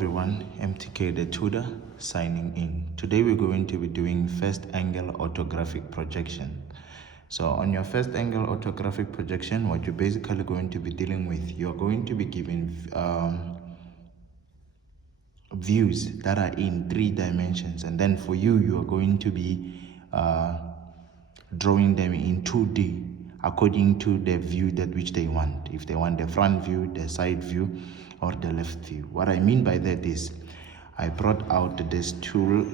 everyone, MTK the tutor signing in. Today we're going to be doing first angle orthographic projection. So on your first angle orthographic projection, what you're basically going to be dealing with, you're going to be given views that are in 3 dimensions, and then for you are going to be drawing them in 2D according to the view that which they want. If they want the front view, the side view, or the left view. What I mean by that is I brought out this tool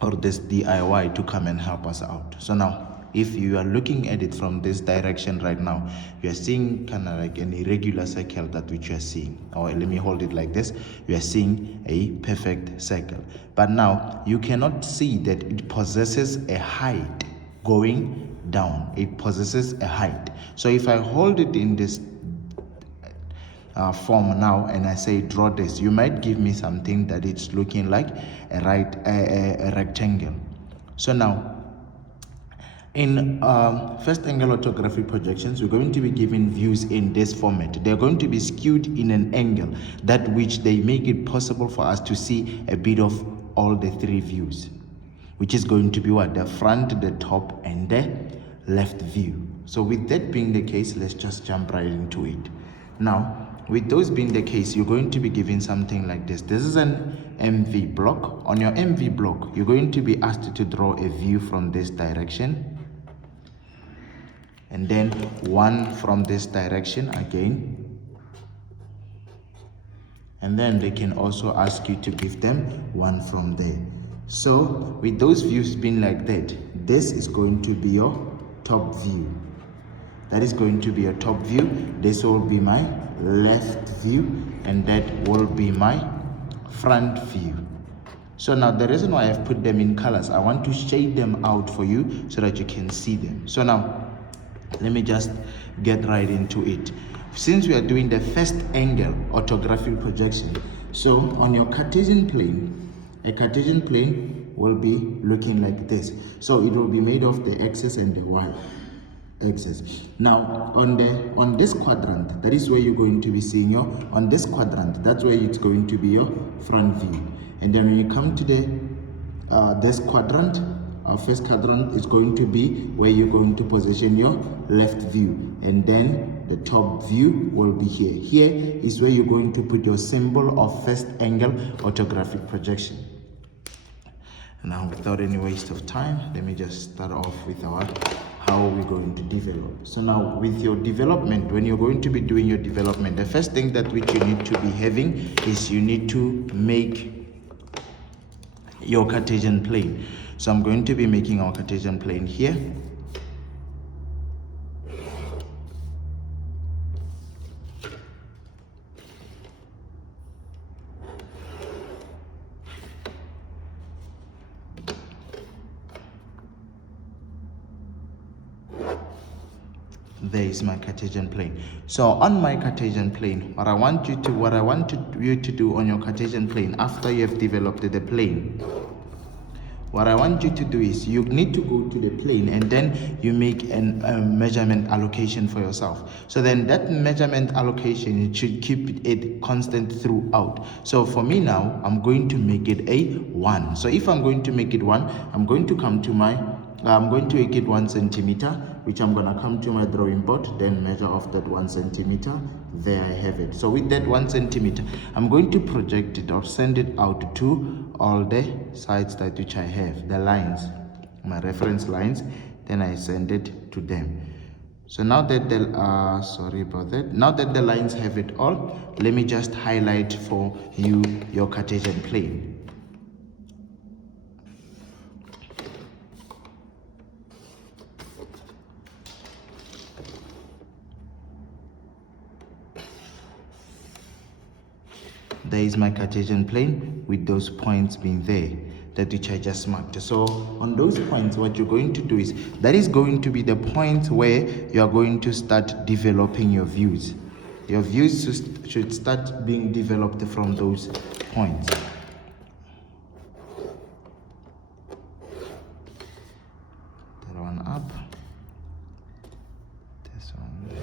or this DIY to come and help us out. So now if you are looking at it from this direction right now, you are seeing kind of like an irregular circle that which you are seeing, or let me hold it like this, you are seeing a perfect circle. But now you cannot see that it possesses a height going down. It possesses a height. So if I hold it in this form now and I say draw this, you might give me something that it's looking like a rectangle. So now in first angle orthographic projections, we're going to be given views in this format. They're going to be skewed in an angle that which they make it possible for us to see a bit of all the 3 views, which is going to be what? The front, the top, and the left view. So with that being the case, let's just jump right into it. Now, with those being the case, you're going to be given something like this. This is an MV block. On your MV block, you're going to be asked to draw a view from this direction, and then one from this direction again. And then they can also ask you to give them one from there. So with those views being like that, this is going to be your top view. That is going to be a top view. This will be my left view, and that will be my front view. So now the reason why I've put them in colors, I want to shade them out for you so that you can see them. So now let me just get right into it. Since we are doing the first angle orthographic projection, so on your Cartesian plane, a Cartesian plane will be looking like this. So it will be made of the axis and the y axis. Now on this quadrant, that is where you're going to be seeing on this quadrant, that's where it's going to be your front view. And then when you come to the this quadrant, our first quadrant is going to be where you're going to position your left view, and then the top view will be here. Here is where you're going to put your symbol of first angle orthographic projection. Now, without any waste of time, let me just start off with how we're going to develop. So now with your development, when you're going to be doing your development, the first thing that which you need to be having is you need to make your Cartesian plane. So I'm going to be making our Cartesian plane here. There is my Cartesian plane. So on my Cartesian plane, what I want you to do on your Cartesian plane, after you have developed the plane, what I want you to do is you need to go to the plane, and then you make a measurement allocation for yourself. So then that measurement allocation, it should keep it constant throughout. So for me now, I'm going to make it a 1. So if I'm going to make it 1, I'm going to come to I'm going to make it 1 centimeter, which I'm going to come to my drawing board, then measure off that 1 centimeter. There I have it. So with that 1 centimeter, I'm going to project it or send it out to all the sides that which I have, the lines, my reference lines, then I send it to them. So now that now that the lines have it all, let me just highlight for you your Cartesian plane. There is my Cartesian plane with those points being there, that which I just marked. So on those points, what you're going to do is, that is going to be the point where you are going to start developing your views. Your views should start being developed from those points. That one up. This one there. 1,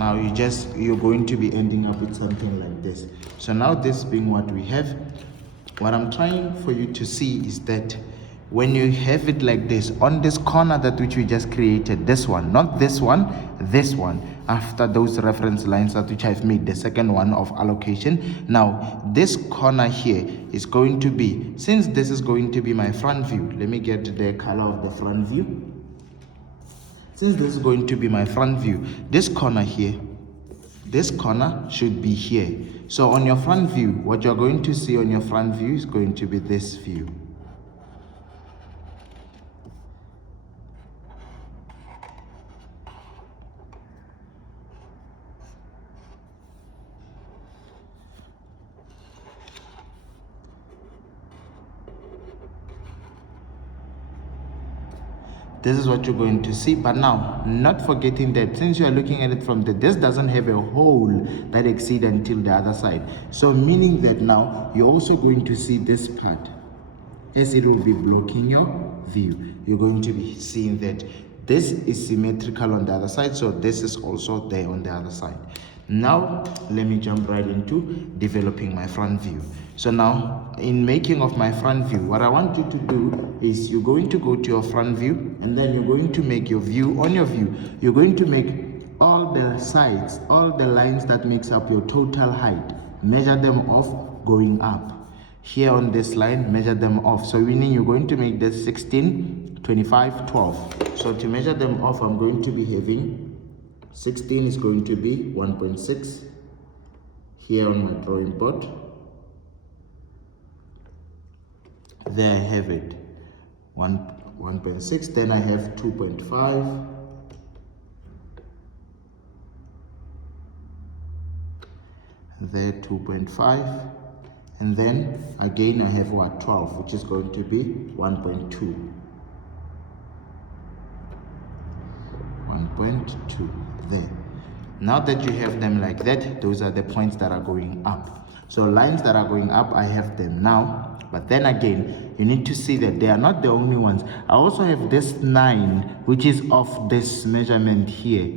now you're going to be ending up with something like this. So now this being what we have, what I'm trying for you to see is that when you have it like this, on this corner that which we just created, this one, not this one, after those reference lines that which I've made, the second one of allocation. Now this corner here is going to be, since this is going to be my front view, let me get the color of the front view. Since this is going to be my front view, this corner here, this corner should be here. So on your front view, what you're going to see on your front view is going to be this view. This is what you're going to see. But now, not forgetting that since you are looking at it from this doesn't have a hole that exceeds until the other side. So meaning that now you're also going to see this part, as it will be blocking your view. You're going to be seeing that this is symmetrical on the other side, so this is also there on the other side. Now let me jump right into developing my front view. So now in making of my front view, what I want you to do is you're going to go to your front view, and then you're going to make your view. On your view, you're going to make all the sides, all the lines that makes up your total height, measure them off going up. Here on this line, measure them off. So meaning you're going to make this 16, 25, 12. So to measure them off, I'm going to be having 16 is going to be 1.6 here on my drawing board. There I have it, 1.6. Then I have 2.5. There 2.5. And then again I have what, 12, which is going to be 1.2. 1.2 there. Now that you have them like that, those are the points that are going up. So lines that are going up, I have them now. But then again, you need to see that they are not the only ones. I also have this 9, which is of this measurement here.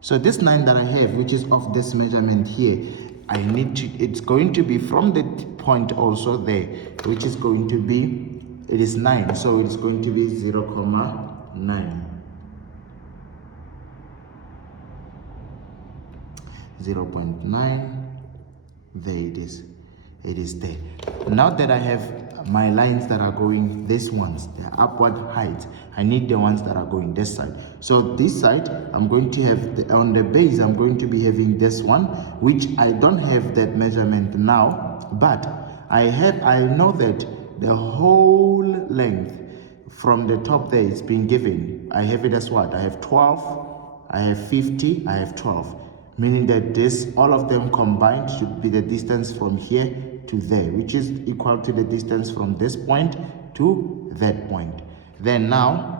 So this 9 that I have, which is of this measurement here, I need to, it's going to be from the point also there, which is going to be, it is 9. So it's going to be 0.9. 0.9, there it is there. Now that I have my lines that are going, these ones, the upward height, I need the ones that are going this side. So this side, I'm going to have, on the base, I'm going to be having this one, which I don't have that measurement now, but I know that the whole length from the top there is being given. I have it as what? I have 12, I have 50, I have 12. Meaning that this, all of them combined should be the distance from here to there, which is equal to the distance from this point to that point. Then now,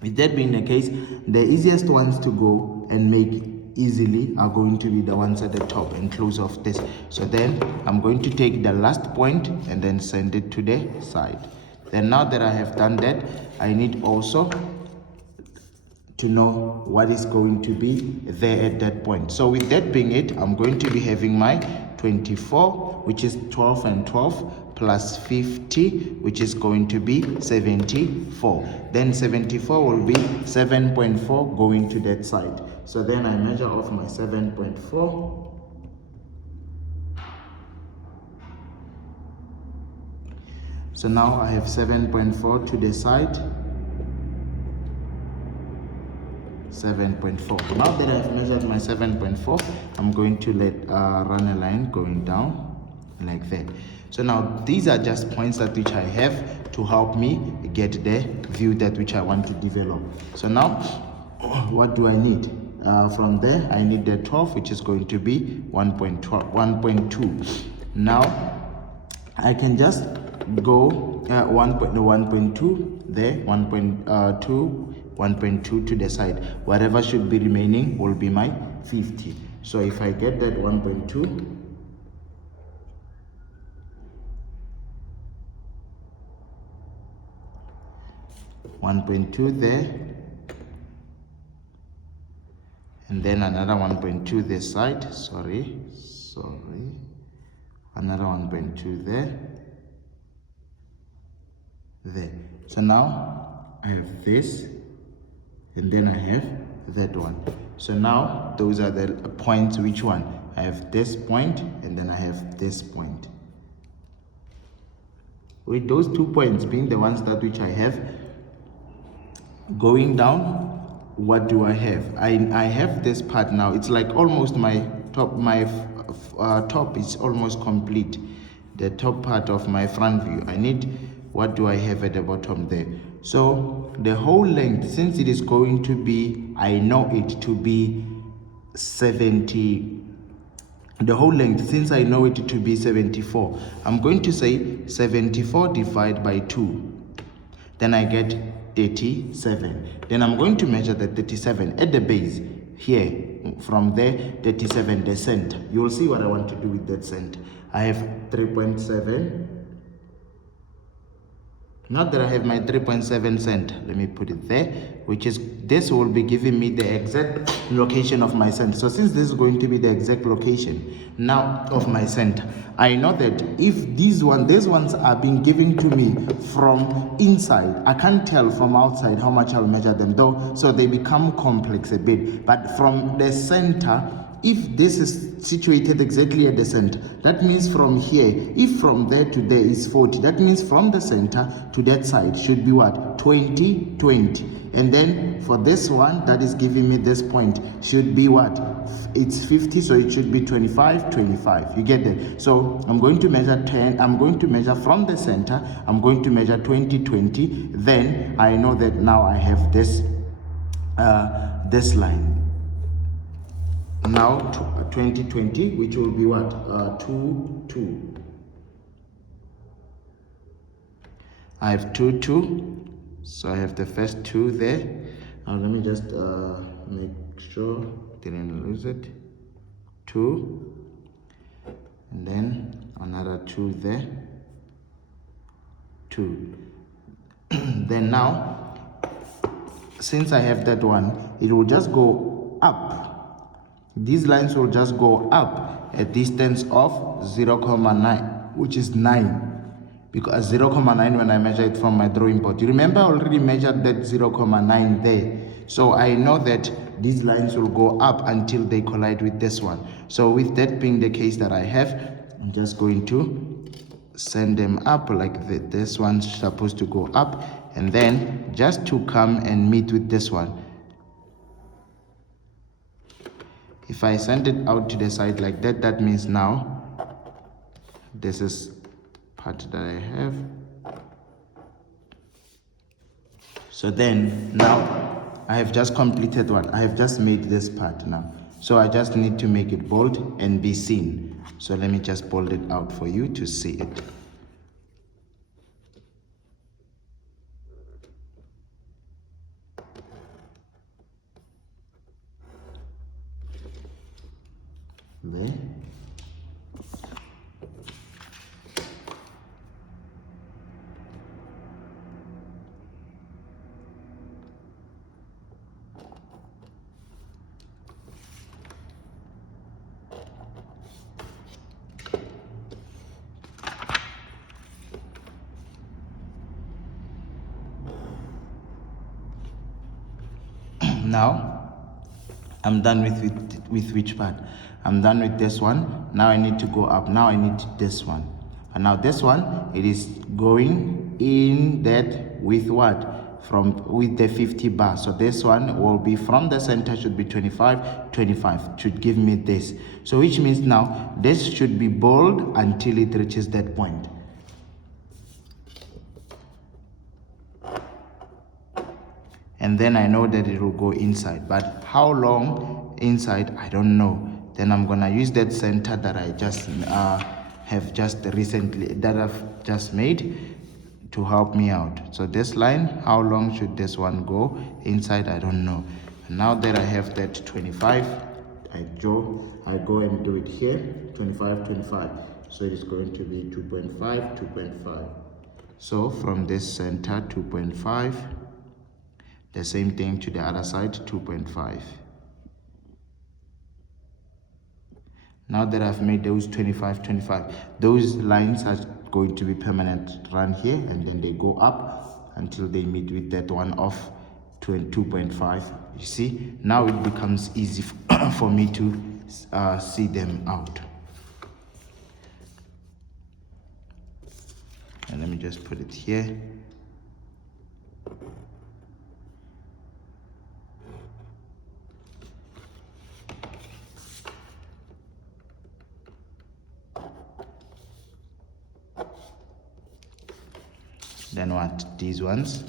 with that being the case, the easiest ones to go and make easily are going to be the ones at the top and close off this. So then I'm going to take the last point and then send it to the side. Then now that I have done that, I need also to know what is going to be there at that point. So with that being it, I'm going to be having my 24, which is 12 and 12, plus 50, which is going to be 74. Then 74 will be 7.4 going to that side. So then I measure off my 7.4. So now I have 7.4 to the side. 7.4. Now that I've measured my 7.4, I'm going to run a line going down like that. So now these are just points that which I have to help me get the view that which I want to develop. So now what do I need? From there I need the 12, which is going to be 1.2. Now I can just go 1.2 there, 1.2, 1.2 to the side. Whatever should be remaining will be my 50. So if I get that 1.2, there, and then another 1.2 this side, another 1.2 there. So now I have this, and then I have that one. So now those are the points. Which one? I have this point, and then I have this point. With those 2 points being the ones that which I have going down, what do I have? I have this part now. It's like almost my top. My top is almost complete. The top part of my front view. I need, what do I have at the bottom there? So the whole length, since it is going to be, I know it to be 70. The whole length, since I know it to be 74, I'm going to say 74 divided by 2. Then I get 37. Then I'm going to measure the 37 at the base here. From there, 37, the center. You will see what I want to do with that center. I have 3.7. Not that I have my 3.7 center. Let me put it there, which is, this will be giving me the exact location of my center. So since this is going to be the exact location now of my center, I know that if these ones are being given to me from inside, I can't tell from outside how much I'll measure them though, so they become complex a bit. But from the center, if this is situated exactly at the center, that means from here, if from there to there is 40, that means from the center to that side should be what? 20, 20. And then for this one that is giving me this point should be what? It's 50, so it should be 25, 25. You get that? So I'm going to measure 10, I'm going to measure from the center, I'm going to measure 20, 20. Then I know that now I have this line. Now 2020, which will be what? 2, 2. I have 2, 2. So I have the first 2 there. Now let me just make sure didn't lose it. 2. And then another 2 there. 2. Then now, since I have that one, it will just go up. These lines will just go up a distance of 0.9, which is 9. Because 0.9 when I measure it from my drawing board. You remember I already measured that 0.9 there. So I know that these lines will go up until they collide with this one. So with that being the case that I have, I'm just going to send them up like that. This one's supposed to go up, and then just to come and meet with this one. If I send it out to the side like that, that means now this is part that I have. So then now I have just completed what? I have just made this part now. So I just need to make it bold and be seen. So let me just bold it out for you to see it. There. Now I'm done with which part? I'm done with this one. Now I need to go up. Now I need this one. And now this one, it is going in that with what? With the 50 bar. So this one will be from the center, should be 25, 25. Should give me this. So which means now this should be bold until it reaches that point. And then I know that it will go inside. But how long inside, I don't know. Then I'm gonna use that center that I just have just recently, that I've just made to help me out. So this line, how long should this one go inside? I don't know. And now that I have that 25, I go and do it here, 25, 25. So it is going to be 2.5, 2.5. So from this center, 2.5. The same thing to the other side, 2.5. Now that I've made those 25, 25, those lines are going to be permanent, run here, and then they go up until they meet with that one of 2.5. You see, now it becomes easy for me to see them out. And let me just put it here. Then what? These ones.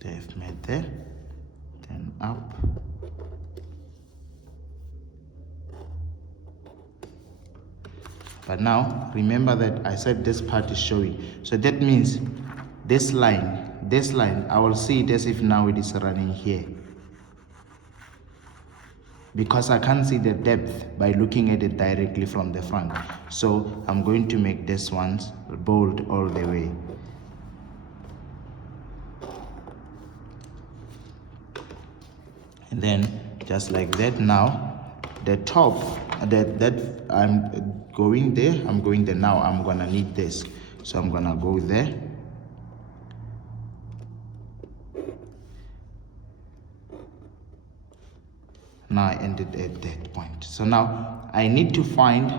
They've made there, then up. But now remember that I said this part is showing, so that means this line I will see it as if now it is running here, because I can't see the depth by looking at it directly from the front. So I'm going to make this ones bold all the way. And then just like that, now the top that I'm going there, now I'm gonna need this, so I'm gonna go there. Now I ended at that point. So now I need to find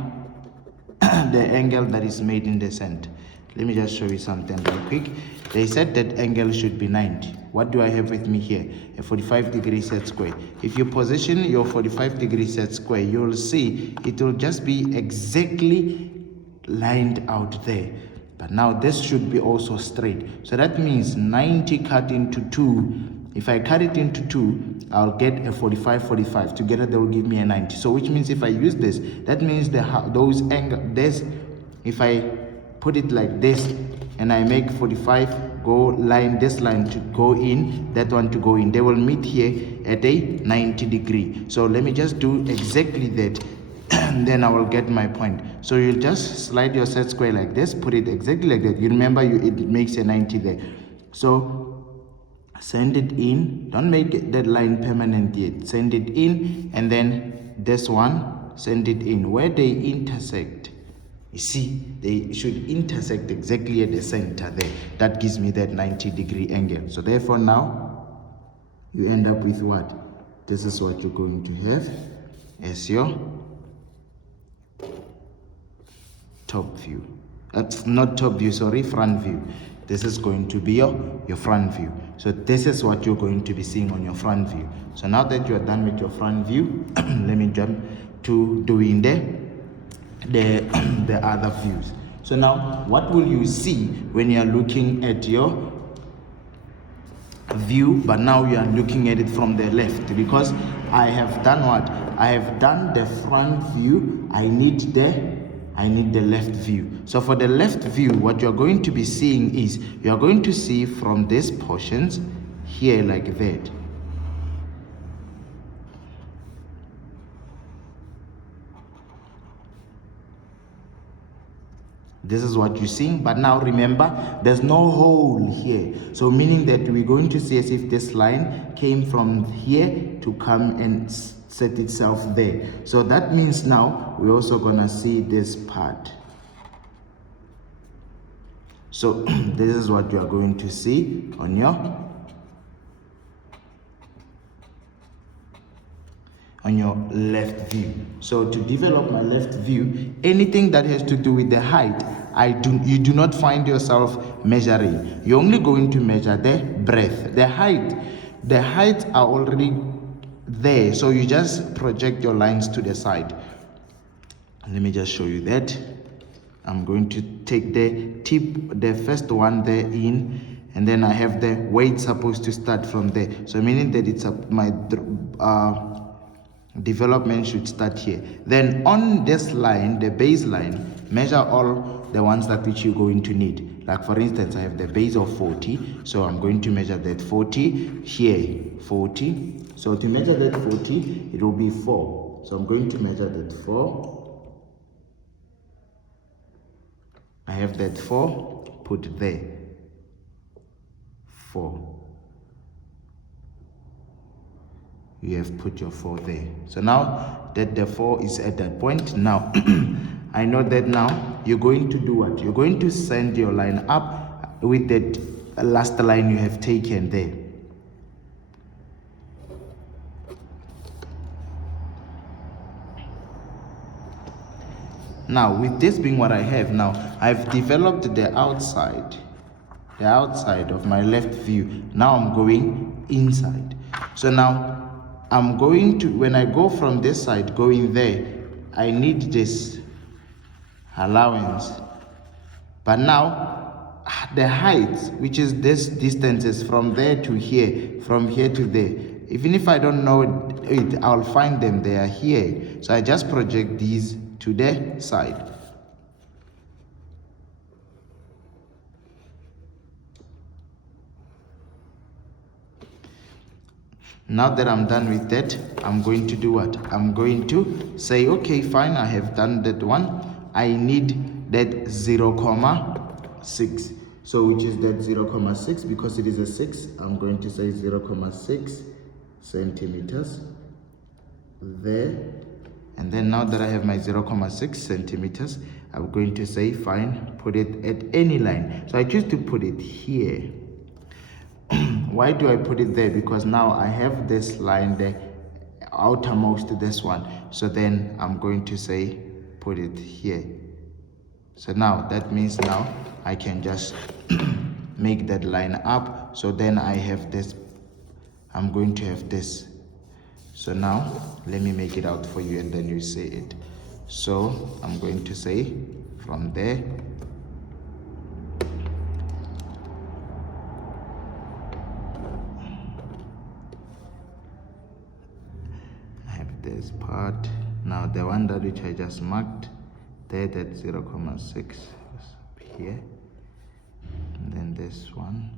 the angle that is made in the center. Let me just show you something real quick. They said that angle should be 90. What do I have with me here? A 45-degree set square. If you position your 45-degree set square, you'll see it will just be exactly lined out there. But now this should be also straight. So that means 90 cut into 2. If I cut it into 2, I'll get a 45, 45. Together they will give me a 90. So which means if I use this, that means those angles, if I put it like this and I make 45 this line to go in, that one to go in, they will meet here at a 90 degree. So let me just do exactly that and then I will get my point. So you'll just slide your set square like this, put it exactly like that. You remember it makes a 90 there. So send it in, don't make that line permanent yet, send it in, and then this one, send it in. Where they intersect, you see, they should intersect exactly at the center there. That gives me that 90-degree angle. So therefore now, you end up with what? This is what you're going to have as your top view. Not top view, sorry, front view. This is going to be your front view. So this is what you're going to be seeing on your front view. So now that you are done with your front view, let me jump to doing the other views. So now what will you see when you are looking at your view, but now you are looking at it from the left? Because I have done what? I have done the front view. I need the left view. So for the left view, what you're going to be seeing is you're going to see from these portions here like that. This is what you're seeing, but now remember, there's no hole here. So meaning that we're going to see as if this line came from here to come and set itself there. So that means now we're also gonna see this part. So this is what you are going to see on your left view. So to develop my left view, anything that has to do with the height, you do not find yourself measuring. You're only going to measure the breadth. The heights are already there, so you just project your lines to the side. Let me just show you that. I'm going to take the first one there in, and then I have the weight supposed to start from there. So meaning that it's my development should start here. Then on this line, the baseline, measure all the ones that which you're going to need. Like for instance, I have the base of 40, so I'm going to measure that 40 here, 40. So to measure that 40, it will be 4. So I'm going to measure that 4. I have that 4, put there, 4. You have put your 4 there. So now that the 4 is at that point, now I know that now you're going to do what? You're going to send your line up with that last line you have taken there. Now with this being what I have now, I've developed the outside of my left view. Now I'm going inside. So now I'm going to, when I go from this side going there, I need this allowance. But now the height, which is this distance, is from there to here, from here to there. Even if I don't know it, I'll find them. They are here. So I just project these to the side. Now that I'm done with that, I'm going to do what? I'm going to say, okay, fine, I have done that one. I need that 0,6. So which is that 0,6, because it is a 6, I'm going to say 0,6 centimeters there. And then now that I have my 0,6 centimeters, I'm going to say, fine, put it at any line. So I choose to put it here. Why do I put it there? Because now I have this line, the outermost, this one. So then I'm going to say, put it here. So now that means now I can just make that line up. So then I have this, I'm going to have this. So now let me make it out for you and then you say it. So I'm going to say from there, this part. Now the one that which I just marked there, that 0,6 is up here, and then this one.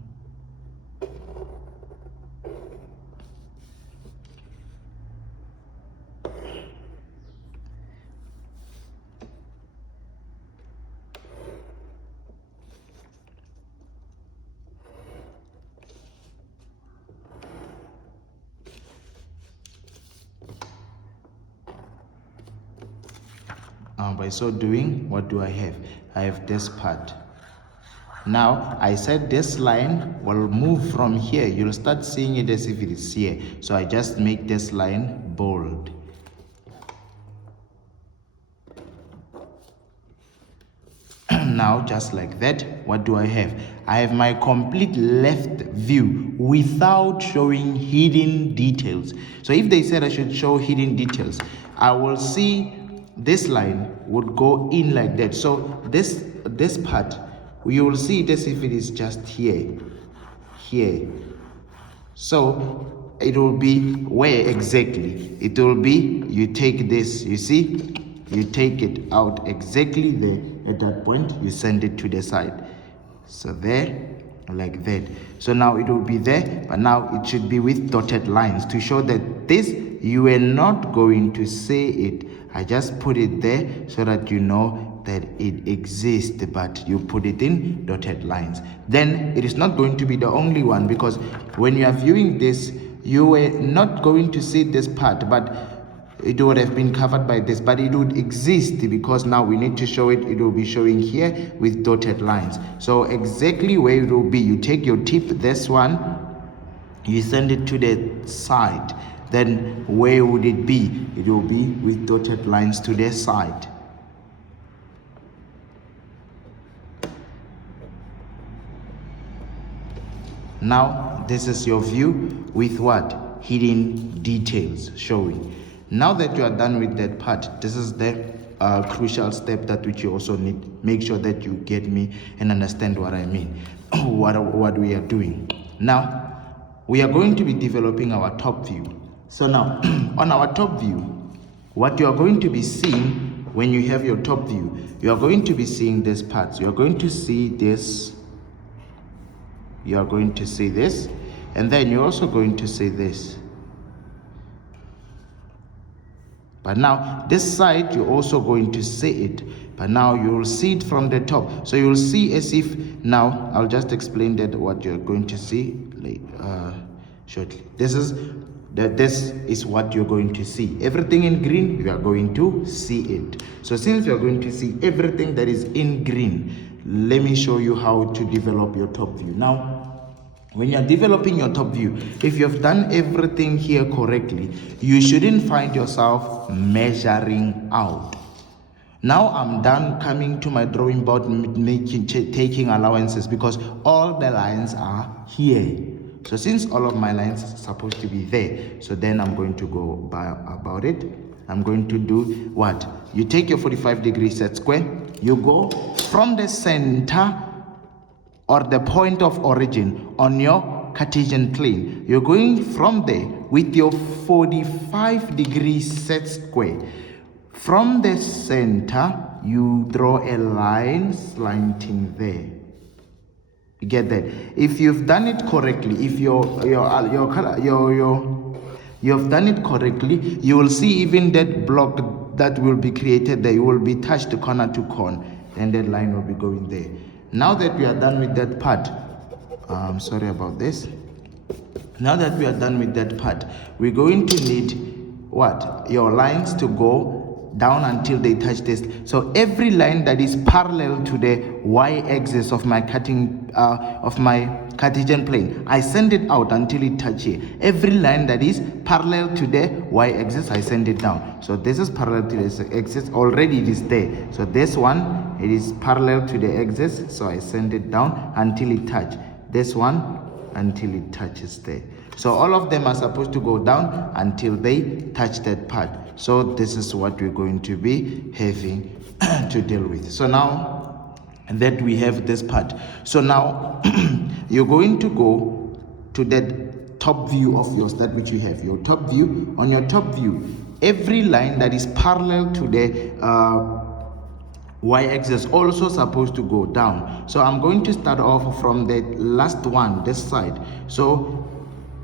By so doing, what do I have? I have this part. Now, I said this line will move from here. You'll start seeing it as if it is here. So I just make this line bold. Now, just like that, what do I have? I have my complete left view without showing hidden details. So if they said I should show hidden details, I will see this line would go in like that. So this part, you will see it as if it is just here. So it will be where exactly? It will be, you take this, you see, you take it out exactly there. At that point, you send it to the side. So there, like that. So now it will be there, but now it should be with dotted lines to show that this, you are not going to say it. I just put it there so that you know that it exists, but you put it in dotted lines. Then it is not going to be the only one, because when you are viewing this, you were not going to see this part, but it would have been covered by this, but it would exist because now we need to show it. It will be showing here with dotted lines. So exactly where it will be, you take your tip, this one, you send it to the side. Then where would it be? It will be with dotted lines to the side. Now this is your view with what? Hidden details showing. Now that you are done with that part, this is the crucial step that which you also need. Make sure that you get me and understand what I mean, what we are doing. Now, we are going to be developing our top view. So now, on our top view, what you are going to be seeing when you have your top view, you are going to be seeing this part. So you are going to see this you are going to see this, and then you're also going to see this. But now this side you're also going to see it, but now you'll see it from the top. So you'll see as if, now I'll just explain that what you're going to see shortly. This is what you're going to see. Everything in green, you are going to see it. So since you're going to see everything that is in green, let me show you how to develop your top view. Now, when you're developing your top view, if you've done everything here correctly, you shouldn't find yourself measuring out. Now I'm done coming to my drawing board, taking allowances, because all the lines are here. So since all of my lines are supposed to be there, so then I'm going to go about it. I'm going to do what? You take your 45-degree set square, you go from the center or the point of origin on your Cartesian plane. You're going from there with your 45-degree set square. From the center, you draw a line slanting there. You get that? If you've done it correctly, if you've done it correctly, you will see even that block that will be created there, you will be touched corner to corner, and that line will be going there. Now that we are done with that part, sorry about this. Now that we are done with that part, we're going to need what? Your lines to go down until they touch this. So every line that is parallel to the y-axis of my Cartesian plane, I send it out until it touches here. Every line that is parallel to the y-axis, I send it down. So this is parallel to the axis, already it is there. So this one, it is parallel to the axis, so I send it down until it touches. This one, until it touches there. So all of them are supposed to go down until they touch that part. So this is what we're going to be having to deal with. So now that we have this part, so now you're going to go to that top view of yours, that which you have, your top view. On your top view, every line that is parallel to the y-axis also supposed to go down. So I'm going to start off from the last one, this side. So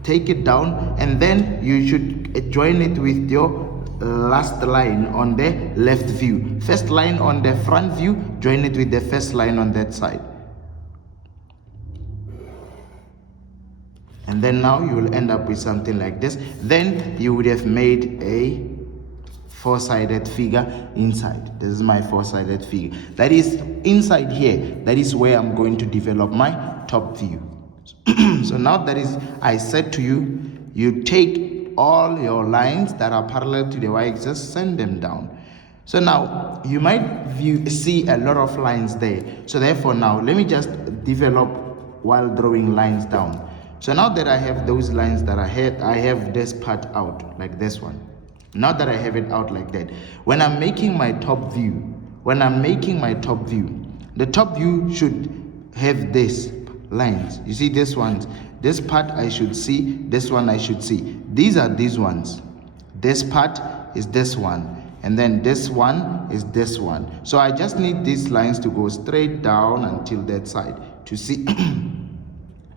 take it down, and then you should join it with your last line on the left view. First line on the front view, join it with the first line on that side. And then now you will end up with something like this. Then you would have made a four-sided figure inside. This is my four-sided figure. That is inside here. That is where I'm going to develop my top view. So now that is, I said to you, you take all your lines that are parallel to the y-axis, send them down. So now you might see a lot of lines there. So therefore now let me just develop while drawing lines down. So now that I have those lines that I have this part out like this one. Now that I have it out like that, when I'm making my top view, the top view should have this lines. You see this ones, this part I should see, this one I should see. These are these ones. This part is this one, and then this one is this one. So I just need these lines to go straight down until that side to see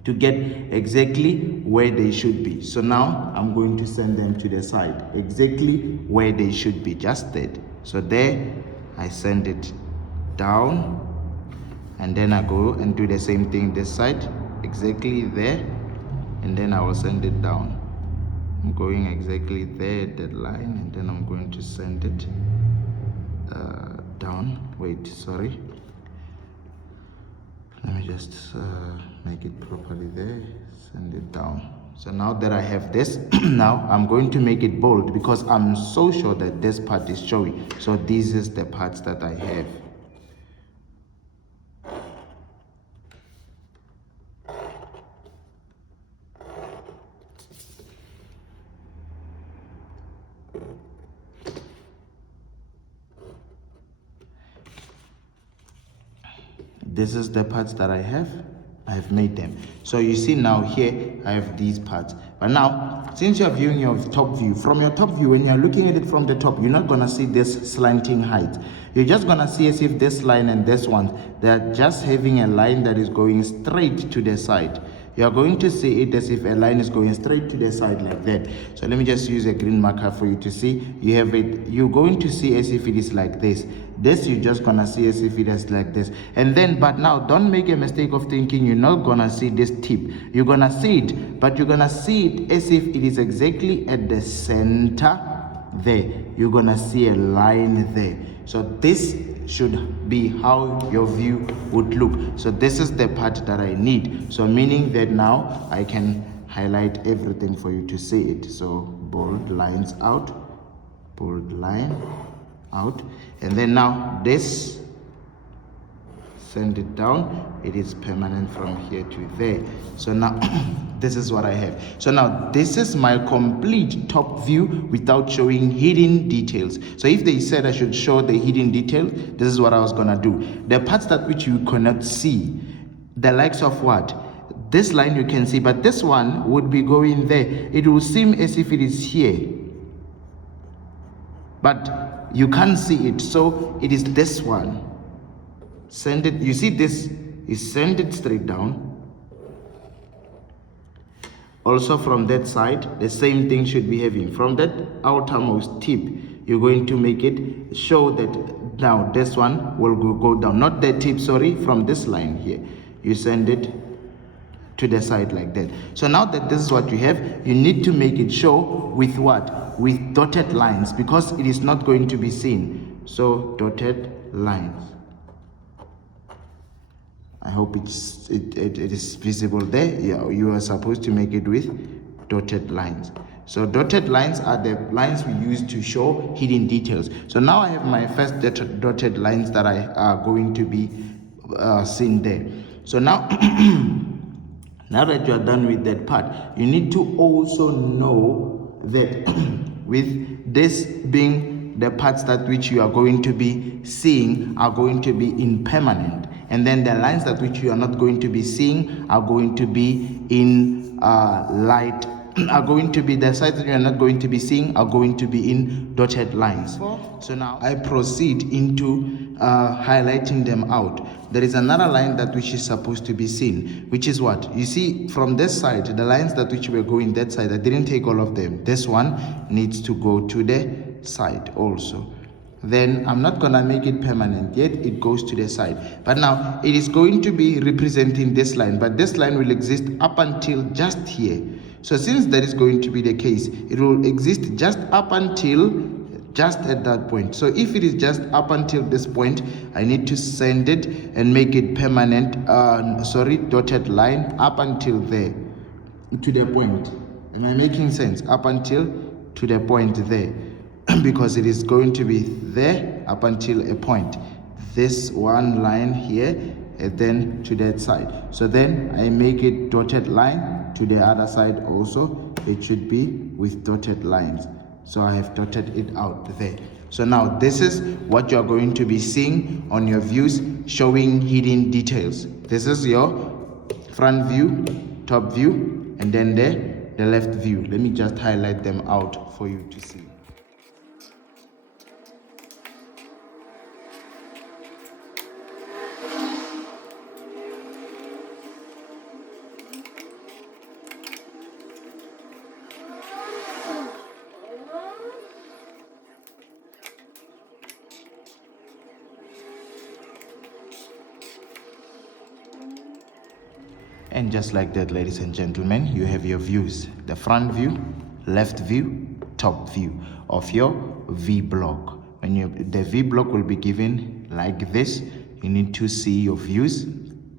to get exactly where they should be. So now I'm going to send them to the side, exactly where they should be, just that. So there, I send it down, and then I go and do the same thing this side, exactly there, and then I will send it down. I'm going exactly there, that line, and then I'm going to send it down. Wait, sorry. Let me just make it properly there, send it down. So now that I have this, now I'm going to make it bold because I'm so sure that this part is showing. So this is the parts that I have. This is the parts that I have. I have made them. So you see now here I have these parts. But now, since you're viewing your top view, from your top view, when you're looking at it from the top, you're not gonna see this slanting height. You're just gonna see as if this line and this one, they're just having a line that is going straight to the side. You're going to see it as if a line is going straight to the side like that. So let me just use a green marker for you to see. You have it, you're going to see as if it is like this. This you're just gonna see as if it is like this. And then, but now don't make a mistake of thinking you're not gonna see this tip. You're gonna see it, but you're gonna see it as if it is exactly at the center there. You're gonna see a line there. So this should be how your view would look. So this is the part that I need. So meaning that now I can highlight everything for you to see it. So bold lines out, bold line out, and then now this, send it down, it is permanent from here to there. So now this is what I have. So now this is my complete top view without showing hidden details. So if they said I should show the hidden detail, this is what I was gonna do. The parts that which you cannot see, the likes of what? This line you can see, but this one would be going there. It will seem as if it is here, but you can't see it. So it is this one. Send it, you see this is send it straight down. Also from that side, the same thing should be having. From that outermost tip, you're going to make it show that now this one will go down. Not that tip, sorry, from this line here. You send it to the side like that. So now that this is what you have, you need to make it show with what? With dotted lines, because it is not going to be seen. So dotted lines. I hope it is visible there. Yeah, you are supposed to make it with dotted lines. So dotted lines are the lines we use to show hidden details. So now I have my first dotted lines that are going to be seen there. So now, now that you are done with that part, you need to also know that with this being the parts that which you are going to be seeing are going to be impermanent. And then the lines that which you are not going to be seeing are going to be in light, are going to be, the sides that you are not going to be seeing are going to be in dotted lines. So now I proceed into highlighting them out. There is another line that which is supposed to be seen, which is what? You see from this side, the lines that which were going that side, I didn't take all of them. This one needs to go to the side also. Then I'm not gonna make it permanent yet, it goes to the side. But now it is going to be representing this line, but this line will exist up until just here. So since that is going to be the case, it will exist just up until just at that point. So if it is just up until this point, I need to send it and make it permanent, dotted line up until there, to the point. Am I making sense? Up until to the point there. Because it is going to be there up until a point. This one line here, and then to that side. So then I make it dotted line to the other side also. It should be with dotted lines. So I have dotted it out there. So now this is what you're going to be seeing on your views, showing hidden details. This is your front view, top view, and then the left view. Let me just highlight them out for you to see. And just like that, ladies and gentlemen, you have your views. The front view, left view, top view of your V block. When the V block will be given like this, you need to see your views.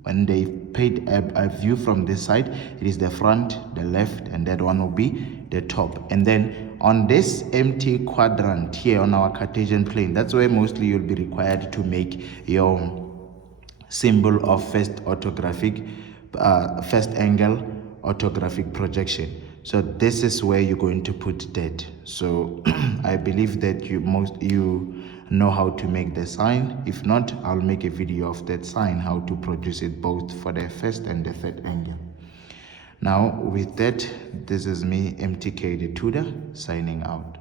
When they paid a view from this side, it is the front, the left, and that one will be the top. And then on this empty quadrant here on our Cartesian plane, that's where mostly you'll be required to make your symbol of first angle orthographic projection. So this is where you're going to put that. So I believe that you know how to make the sign. If not, I'll make a video of that sign, how to produce it both for the first and the third angle. Now with that, this is me, MTK the tutor, signing out.